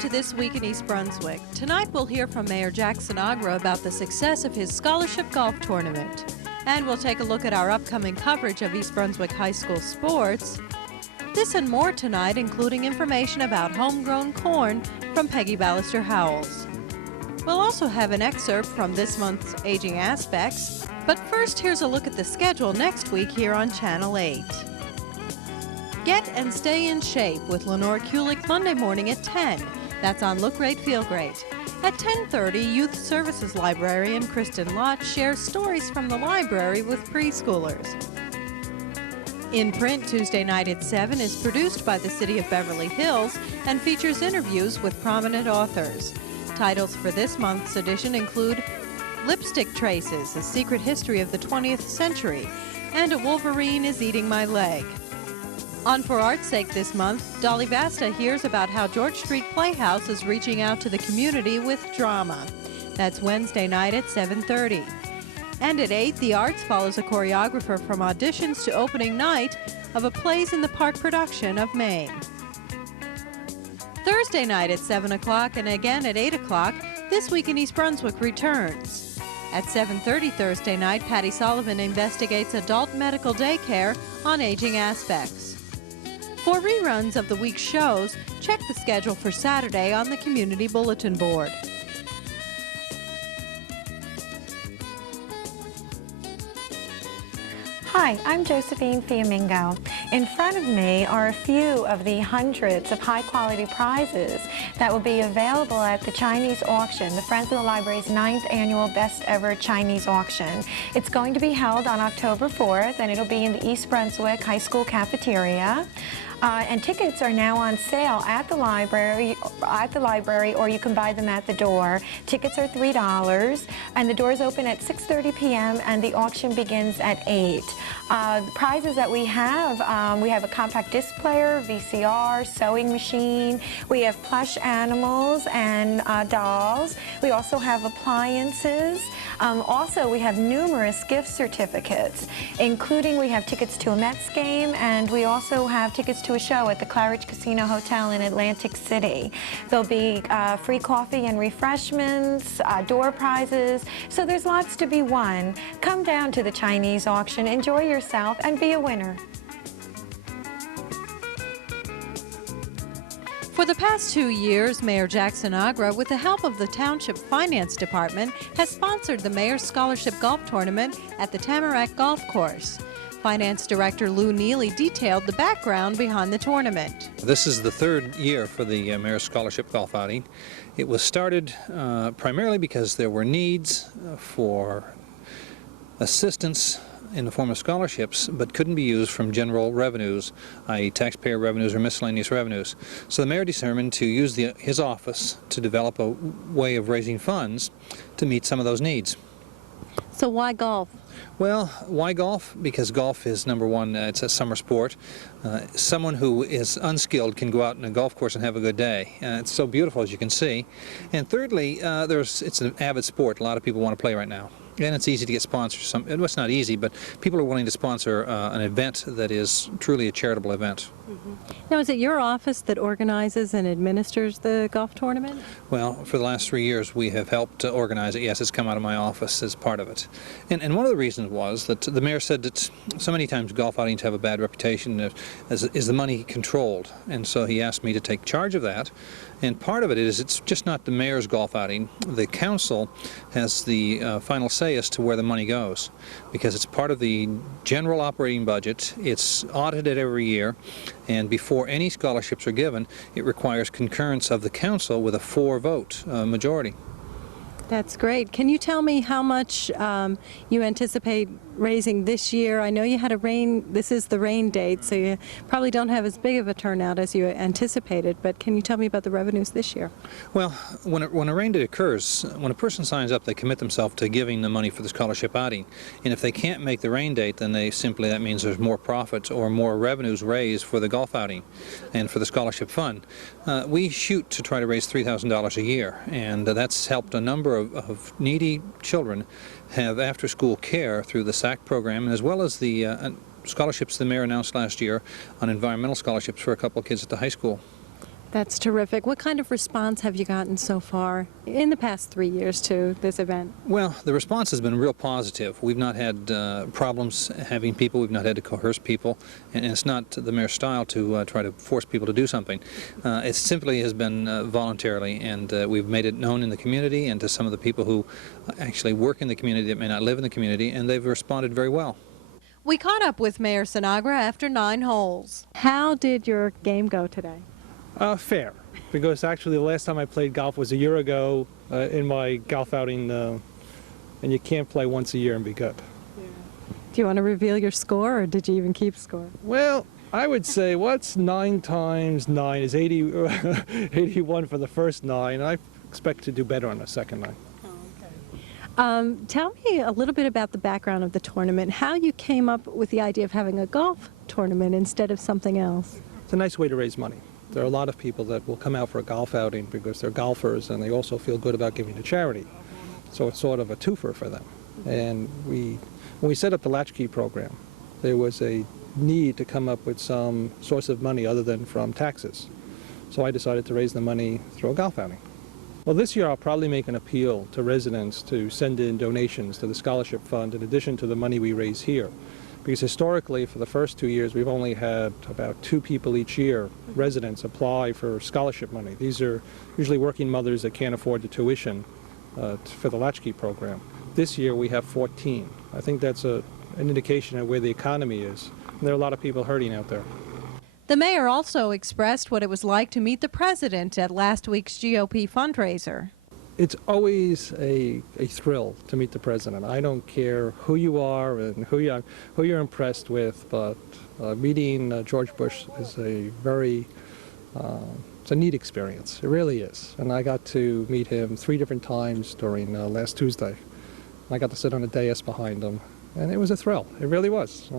to This Week in East Brunswick. Tonight we'll hear from Mayor Jack Sinagra about the success of his scholarship golf tournament. And we'll take a look at our upcoming coverage of East Brunswick High School sports. This and more tonight, including information about homegrown corn from Pegi Ballister-Howells. We'll also have an excerpt from this month's Aging Aspects. But first, here's a look at the schedule next week here on Channel 8. Get and stay in shape with Lenore Kulik Monday morning at 10. That's on Look Great, Feel Great. At 10:30, Youth Services Librarian Kristen Lott shares stories from the library with preschoolers. In Print Tuesday night at 7 is produced by the City of Beverly Hills and features interviews with prominent authors. Titles for this month's edition include Lipstick Traces, A Secret History of the 20th Century, and A Wolverine is Eating My Leg. On For Art's Sake this month, Dolly Vasta hears about how George Street Playhouse is reaching out to the community with drama. That's Wednesday night at 7:30. And at 8, The Arts follows a choreographer from auditions to opening night of a Plays in the Park production of Maine. Thursday night at 7 o'clock and again at 8 o'clock, This Week in East Brunswick returns. At 7:30 Thursday night, Patty Sullivan investigates adult medical daycare on aging aspects. For reruns of the week's shows, check the schedule for Saturday on the Community Bulletin Board. Hi, I'm Josephine Fiamingo. In front of me are a few of the hundreds of high-quality prizes that will be available at the Chinese auction, the Friends of the Library's 9th annual Best Ever Chinese Auction. It's going to be held on October 4th, and it'll be in the East Brunswick High School cafeteria. And tickets are now on sale at the library, or you can buy them at the door. Tickets are $3, and the doors open at 6:30 p.m. and the auction begins at 8. The prizes that we have a compact disc player, VCR, sewing machine. We have plush animals and dolls. We also have appliances. Also, we have numerous gift certificates, including we have tickets to a Mets game, and we also have tickets to a show at the Claridge Casino Hotel in Atlantic City. There'll be free coffee and refreshments, door prizes, so there's lots to be won. Come down to the Chinese auction, enjoy yourself, and be a winner. For the past 2 years, Mayor Jack Sinagra, with the help of the Township Finance Department, has sponsored the Mayor's Scholarship Golf Tournament at the Tamarack Golf Course. Finance Director Lou Neely detailed the background behind the tournament. This is the third year for the Mayor's Scholarship Golf Outing. It was started primarily because there were needs for assistance in the form of scholarships, but couldn't be used from general revenues, i.e. taxpayer revenues or miscellaneous revenues. So the mayor determined to use his office to develop a way of raising funds to meet some of those needs. So why golf? Well, why golf? Because golf is, number one, it's a summer sport. Someone who is unskilled can go out in a golf course and have a good day. It's so beautiful, as you can see. And thirdly, it's an avid sport. A lot of people want to play right now. And it's easy to get sponsors. Well, it's not easy, but people are willing to sponsor an event that is truly a charitable event. Mm-hmm. Now, is it your office that organizes and administers the golf tournament? Well, for the last 3 years, we have helped organize it. Yes, it's come out of my office as part of it. And one of the reasons was that the mayor said that so many times golf outings have a bad reputation. Is the money controlled? And so he asked me to take charge of that. And part of it is it's just not the mayor's golf outing. The council has the final say as to where the money goes, because it's part of the general operating budget. It's audited every year, and before any scholarships are given, it requires concurrence of the council with a 4-vote majority. That's great. Can you tell me how much you anticipate raising this year? I know you had this is the rain date, so you probably don't have as big of a turnout as you anticipated, but can you tell me about the revenues this year? Well, when a rain date occurs, when a person signs up, they commit themselves to giving the money for the scholarship outing. And if they can't make the rain date, then that means there's more profits or more revenues raised for the golf outing and for the scholarship fund. We shoot to try to raise $3,000 a year, and that's helped a number of needy children have after-school care through the SAC program, as well as the scholarships the mayor announced last year on environmental scholarships for a couple of kids at the high school. That's terrific. What kind of response have you gotten so far in the past 3 years to this event? Well, the response has been real positive. We've not had problems having people. We've not had to coerce people. And it's not the mayor's style to try to force people to do something. It simply has been voluntarily, and we've made it known in the community and to some of the people who actually work in the community that may not live in the community, and they've responded very well. We caught up with Mayor Sinagra after 9 holes. How did your game go today? Fair, because actually the last time I played golf was a year ago in my golf outing, and you can't play once a year and be good. Do you want to reveal your score, or did you even keep score? Well, I would say what's 9 times 9 is 80, 81 for the first 9. I expect to do better on the second 9. Tell me a little bit about the background of the tournament, how you came up with the idea of having a golf tournament instead of something else. It's a nice way to raise money. There are a lot of people that will come out for a golf outing because they're golfers and they also feel good about giving to charity. So it's sort of a twofer for them. And when we set up the Latchkey program, there was a need to come up with some source of money other than from taxes. So I decided to raise the money through a golf outing. Well, this year I'll probably make an appeal to residents to send in donations to the scholarship fund in addition to the money we raise here. Because historically, for the first 2 years, we've only had about 2 people each year, residents, apply for scholarship money. These are usually working mothers that can't afford the tuition for the Latchkey program. This year, we have 14. I think that's an indication of where the economy is. And there are a lot of people hurting out there. The mayor also expressed what it was like to meet the president at last week's GOP fundraiser. It's always a thrill to meet the president. I don't care who you are and who you're impressed with, but meeting George Bush is it's a neat experience. It really is. And I got to meet him 3 different times during last Tuesday. I got to sit on a dais behind him, and it was a thrill. It really was.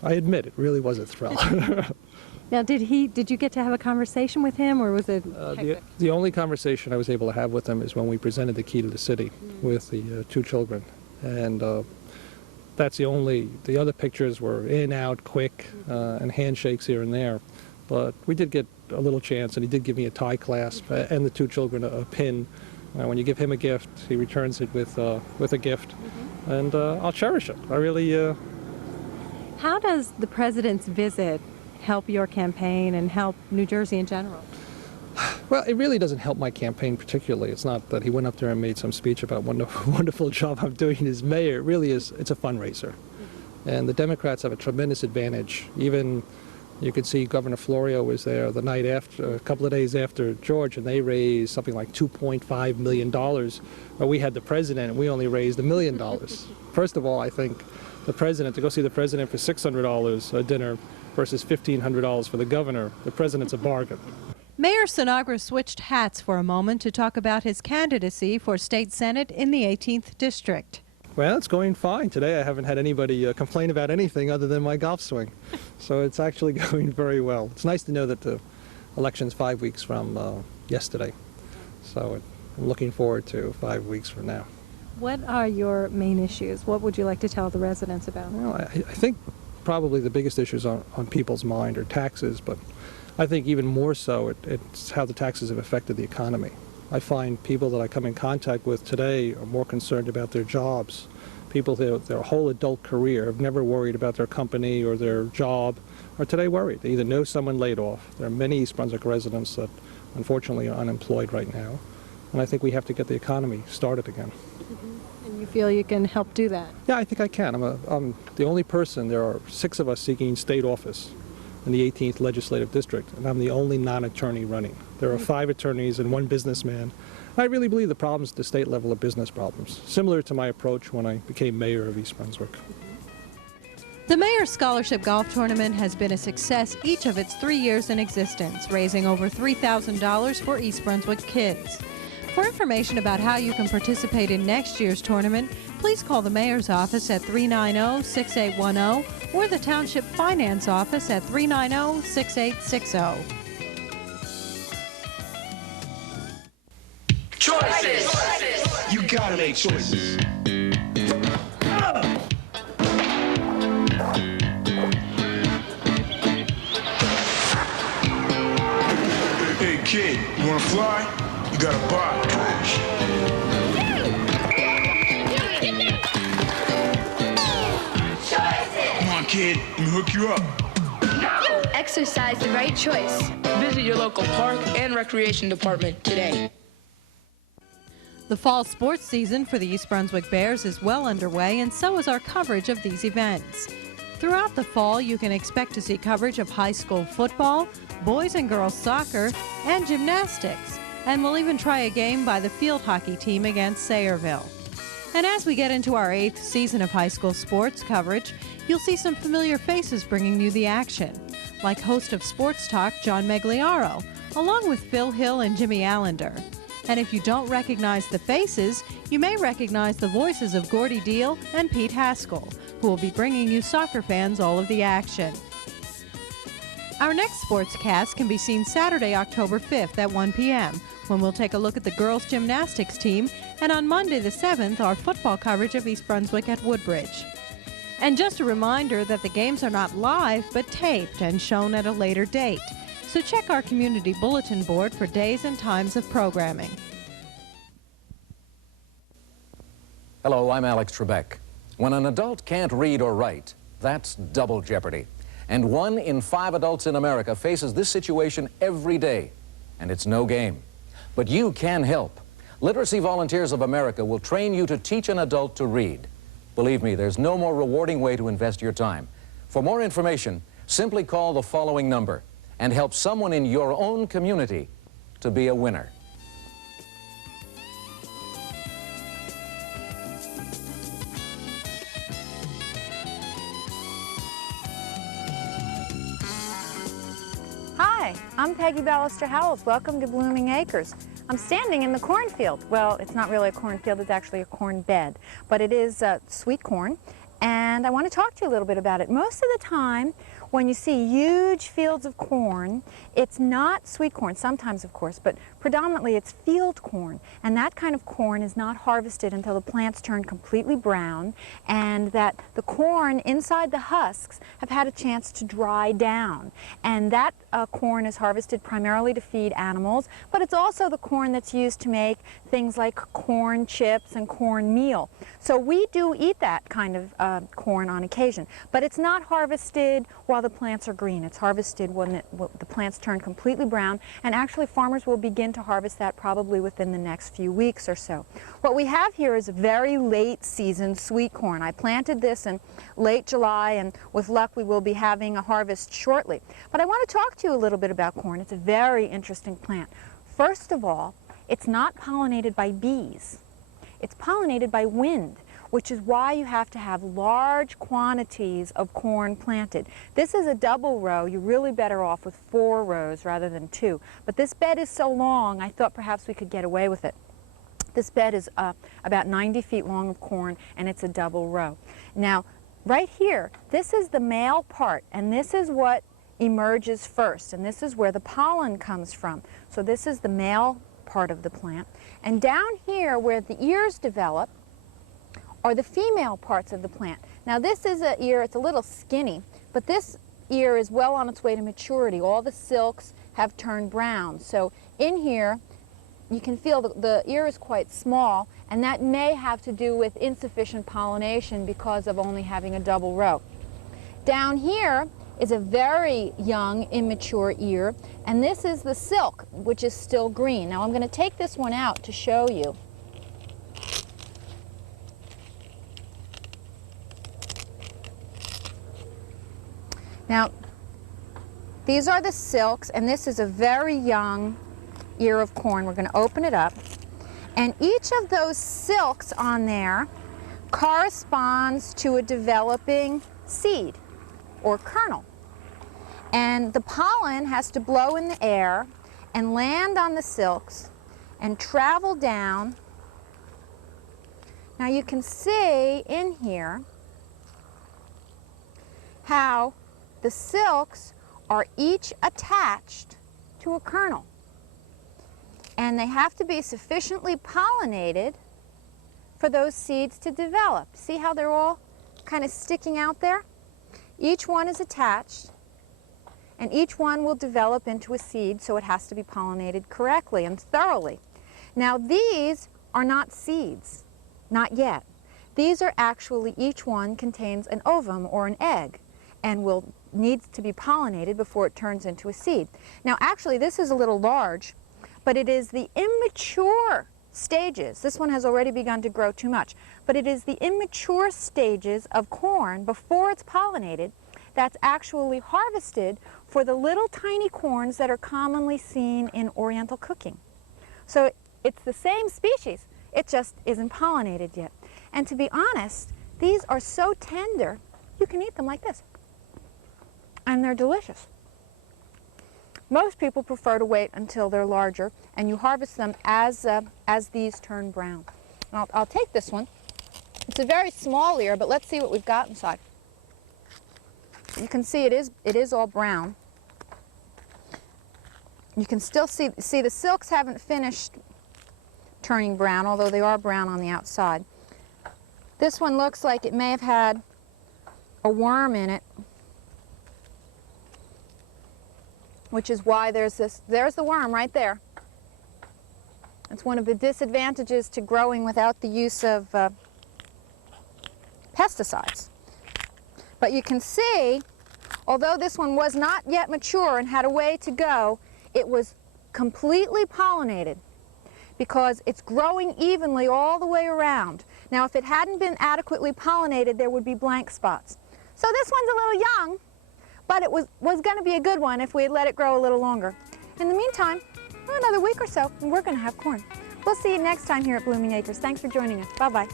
I admit it really was a thrill. Now, did you get to have a conversation with him, or was it hectic? The only conversation I was able to have with him is when we presented the key to the city with the 2 children. And that's the other pictures were in, out, quick, and handshakes here and there. But we did get a little chance, and he did give me a tie clasp and the 2 children a pin. When you give him a gift, he returns it with a gift. And I'll cherish it. I really... How does the president's visit help your campaign and help New Jersey in general? Well, it really doesn't help my campaign particularly. It's not that he went up there and made some speech about what a wonderful job I'm doing as mayor. It really is, it's a fundraiser. And the Democrats have a tremendous advantage. Even, you could see Governor Florio was there the night after, a couple of days after George, and they raised something like $2.5 million. Well, we had the president, and we only raised $1 million. First of all, I think the president, to go see the president for $600 a dinner versus $1,500 for the governor, the president's a bargain. Mayor Sinagra switched hats for a moment to talk about his candidacy for state senate in the 18th district. Well, it's going fine. Today I haven't had anybody complain about anything other than my golf swing. So it's actually going very well. It's nice to know that the election's 5 weeks from yesterday. So I'm looking forward to 5 weeks from now. What are your main issues? What would you like to tell the residents about? Well, I think probably the biggest issues on people's mind are taxes, but I think even more so it's how the taxes have affected the economy. I find people that I come in contact with today are more concerned about their jobs. People that their whole adult career have never worried about their company or their job are today worried. They either know someone laid off. There are many East Brunswick residents that unfortunately are unemployed right now. And I think we have to get the economy started again. And you feel you can help do that? Yeah, I think I can. I'm the only person. There are 6 of us seeking state office in the 18th legislative district, and I'm the only non-attorney running. There are 5 attorneys and 1 businessman. I really believe the problems at the state level are business problems, similar to my approach when I became mayor of East Brunswick. The Mayor's Scholarship Golf Tournament has been a success each of its 3 years in existence, raising over $3,000 for East Brunswick kids. For information about how you can participate in next year's tournament, please call the Mayor's office at 390-6810 or the Township Finance office at 390-6860. Choices! You gotta make choices. Kid, you wanna fly? You gotta buy. Come on, kid, let me hook you up. Exercise the right choice. Visit your local park and recreation department today. The fall sports season for the East Brunswick Bears is well underway, and so is our coverage of these events. Throughout the fall, you can expect to see coverage of high school football, boys and girls soccer, and gymnastics. And we'll even try a game by the field hockey team against Sayreville. And as we get into our 8th season of high school sports coverage, you'll see some familiar faces bringing you the action, like host of Sports Talk, John Megliaro, along with Phil Hill and Jimmy Allender. And if you don't recognize the faces, you may recognize the voices of Gordy Deal and Pete Haskell, who will be bringing you soccer fans all of the action. Our next sportscast can be seen Saturday, October 5th at 1 p.m., when we'll take a look at the girls' gymnastics team, and on Monday the 7th, our football coverage of East Brunswick at Woodbridge. And just a reminder that the games are not live, but taped and shown at a later date. So check our community bulletin board for days and times of programming. Hello, I'm Alex Trebek. When an adult can't read or write, that's double jeopardy. And 1 in 5 adults in America faces this situation every day, and it's no game. But you can help. Literacy Volunteers of America will train you to teach an adult to read. Believe me, there's no more rewarding way to invest your time. For more information, simply call the following number and help someone in your own community to be a winner. Hi, I'm Peggy Ballister-Howells. Welcome to Blooming Acres. I'm standing in the cornfield. Well, it's not really a cornfield, it's actually a corn bed, but it is sweet corn, and I want to talk to you a little bit about it. Most of the time, when you see huge fields of corn, it's not sweet corn, sometimes of course, but predominantly it's field corn. And that kind of corn is not harvested until the plants turn completely brown, and that the corn inside the husks have had a chance to dry down. And that corn is harvested primarily to feed animals, but it's also the corn that's used to make things like corn chips and corn meal. So we do eat that kind of corn on occasion, but it's not harvested while the plants are green. It's harvested when the plants turn completely brown, and actually farmers will begin to harvest that probably within the next few weeks or so. What we have here is very late season sweet corn. I planted this in late July, and with luck we will be having a harvest shortly. But I want to talk to you a little bit about corn. It's a very interesting plant. First of all, it's not pollinated by bees. It's pollinated by wind, which is why you have to have large quantities of corn planted. This is a double row. You're really better off with 4 rows rather than 2. But this bed is so long, I thought perhaps we could get away with it. This bed is about 90 feet long of corn, and it's a double row. Now, right here, this is the male part, and this is what emerges first, and this is where the pollen comes from. So this is the male part of the plant. And down here, where the ears develop, are the female parts of the plant. Now this is an ear, it's a little skinny, but this ear is well on its way to maturity. All the silks have turned brown. So in here, you can feel the ear is quite small, and that may have to do with insufficient pollination because of only having a double row. Down here is a very young, immature ear, and this is the silk, which is still green. Now I'm going to take this one out to show you. Now, these are the silks, and this is a very young ear of corn. We're going to open it up, and each of those silks on there corresponds to a developing seed or kernel. And the pollen has to blow in the air and land on the silks and travel down. Now you can see in here how the silks are each attached to a kernel. And they have to be sufficiently pollinated for those seeds to develop. See how they're all kind of sticking out there? Each one is attached, and each one will develop into a seed, so it has to be pollinated correctly and thoroughly. Now these are not seeds, not yet. These are actually, each one contains an ovum or an egg and needs to be pollinated before it turns into a seed. Now actually this is a little large, but it is the immature stages. This one has already begun to grow too much, but it is the immature stages of corn before it's pollinated that's actually harvested for the little tiny corns that are commonly seen in Oriental cooking. So it's the same species, it just isn't pollinated yet. And to be honest, these are so tender, you can eat them like this. And they're delicious. Most people prefer to wait until they're larger, and you harvest them as these turn brown. I'll take this one. It's a very small ear, but let's see what we've got inside. You can see it is all brown. You can still see the silks haven't finished turning brown, although they are brown on the outside. This one looks like it may have had a worm in it, which is why there's the worm right there. It's one of the disadvantages to growing without the use of pesticides. But you can see, although this one was not yet mature and had a way to go, it was completely pollinated because it's growing evenly all the way around. Now, if it hadn't been adequately pollinated, there would be blank spots. So this one's a little young, but it was going to be a good one if we had let it grow a little longer. In the meantime, another week or so, and we're going to have corn. We'll see you next time here at Blooming Acres. Thanks for joining us. Bye-bye.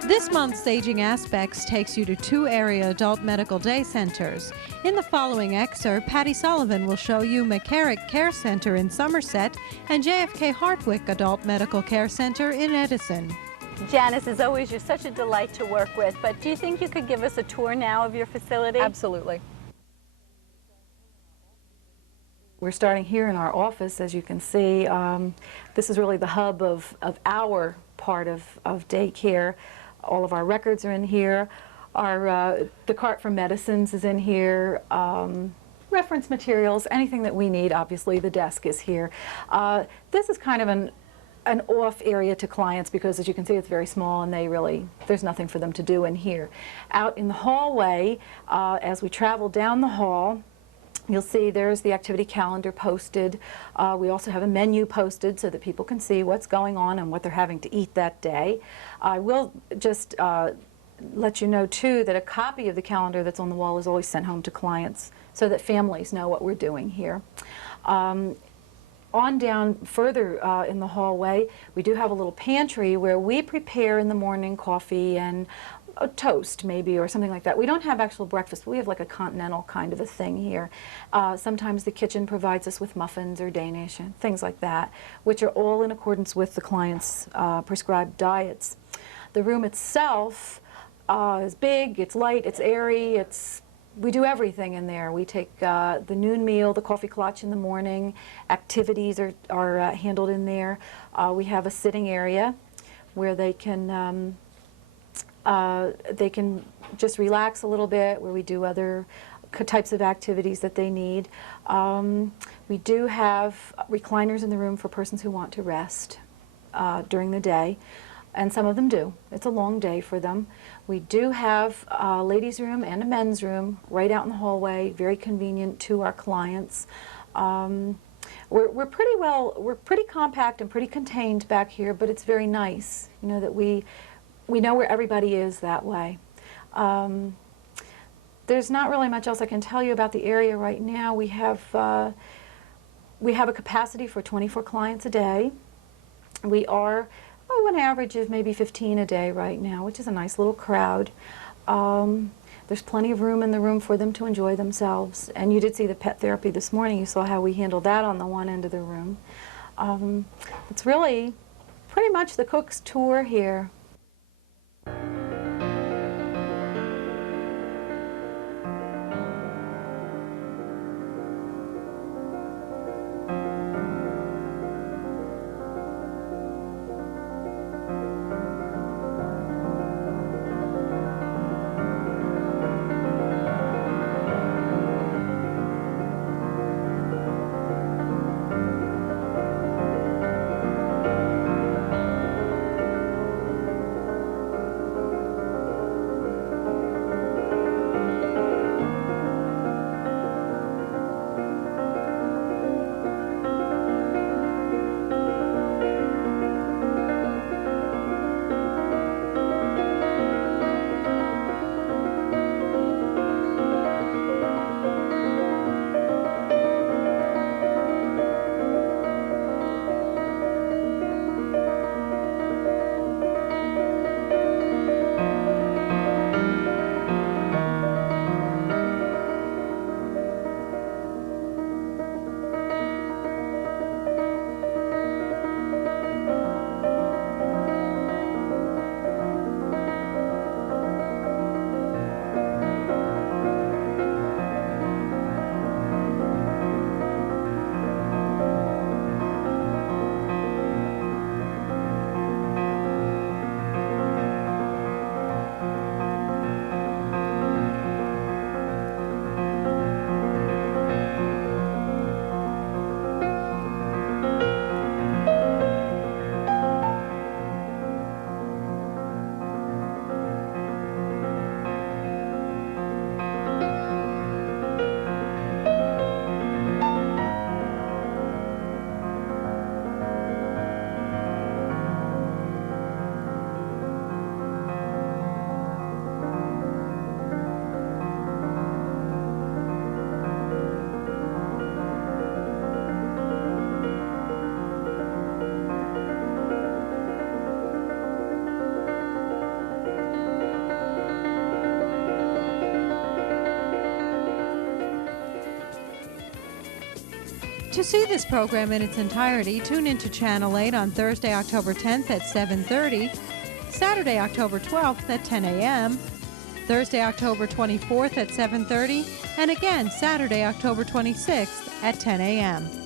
This month's Aging Aspects takes you to 2 area adult medical day centers. In the following excerpt, Patty Sullivan will show you McCarrick Care Center in Somerset and JFK Hartwick Adult Medical Care Center in Edison. Janice, as always, you're such a delight to work with, but do you think you could give us a tour now of your facility? Absolutely. We're starting here in our office, as you can see. This is really the hub of our part of daycare. All of our records are in here. The cart for medicines is in here. Reference materials, anything that we need, obviously the desk is here. This is kind of an off area to clients because, as you can see, it's very small and there's nothing for them to do in here. Out in the hallway, as we travel down the hall, you'll see there's the activity calendar posted. We also have a menu posted so that people can see what's going on and what they're having to eat that day. I will just let you know, too, that a copy of the calendar that's on the wall is always sent home to clients so that families know what we're doing here. On down further in the hallway, we do have a little pantry where we prepare in the morning coffee and a toast maybe or something like that. We don't have actual breakfast, but we have like a continental kind of a thing here. Sometimes the kitchen provides us with muffins or Danish and things like that, which are all in accordance with the client's prescribed diets. The room itself is big, it's light, it's airy, we do everything in there. We take the noon meal, the coffee clutch in the morning, activities are handled in there. We have a sitting area where they can just relax a little bit, where we do other types of activities that they need. We do have recliners in the room for persons who want to rest during the day, and some of them do. It's a long day for them. We do have a ladies' room and a men's room right out in the hallway, very convenient to our clients. We're pretty compact and pretty contained back here, but it's very nice, you know, that we know where everybody is that way. There's not really much else I can tell you about the area right now. We have a capacity for 24 clients a day. We are an average of maybe 15 a day right now, which is a nice little crowd. There's plenty of room in the room for them to enjoy themselves. And you did see the pet therapy this morning. You saw how we handled that on the one end of the room. It's really pretty much the cook's tour here. To see this program in its entirety, tune into Channel 8 on Thursday, October 10th at 7:30, Saturday, October 12th at 10 a.m., Thursday, October 24th at 7:30, and again Saturday, October 26th at 10 a.m.